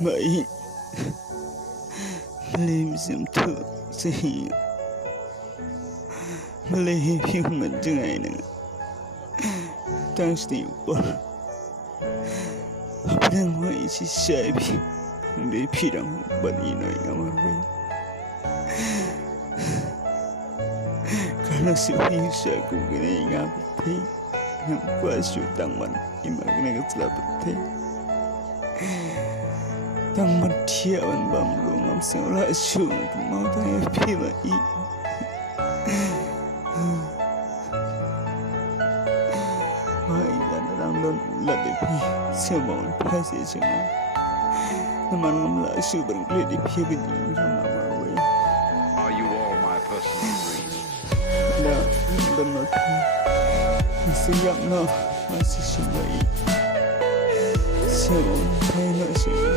baieit Malaysia xem thử gì Malaysia phim mình chứ ngày nè đang tìm bờ apa đang ngoài si sabi để phi đang bận gì này ngamar vậy karena si bisa aku kena ingat betul yang kuasa tangan imak kena kecelap betul tangan dia wan bamlu ngam seolah syung mau tanya pila i baik dan orang don lebih pi semua pasti semua teman ngam lah syung berkelit di pi begini ngamar way Are you all my personal dreams? dah benar siap no masih sih semua phai nak sih